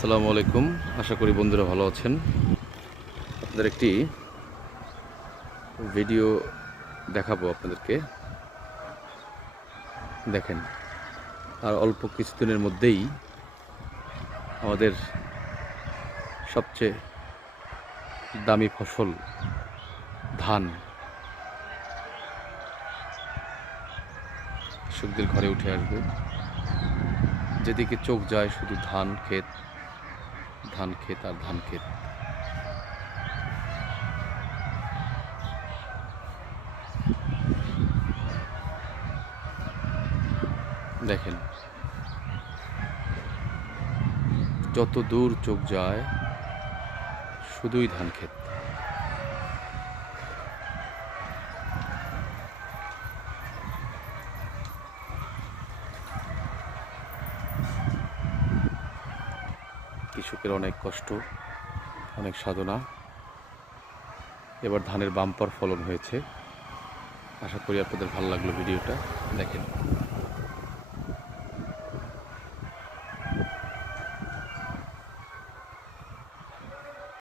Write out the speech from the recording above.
আসসালামু আলাইকুম। আশা করি বন্ধুরা ভালো আছেন। আপনাদের একটি ভিডিও দেখাবো আপনাদেরকে। দেখেন, আর অল্প কিছুদিনের মধ্যেই আমাদের সবচেয়ে দামি ফসল ধান কৃষকদের ঘরে উঠে আসবে। যেদিকে চোখ যায় শুধু ধান ক্ষেত, ধান ক্ষেত আর ধান ক্ষেত। দেখেন, যত দূর চোখ যায় শুধুই ধান ক্ষেত। কৃষকের অনেক কষ্ট, অনেক সাধনা। এবার ধানের বাম্পার ফলন হয়েছে। আশা করি আপনাদের ভালো লাগলো ভিডিওটা। দেখেন।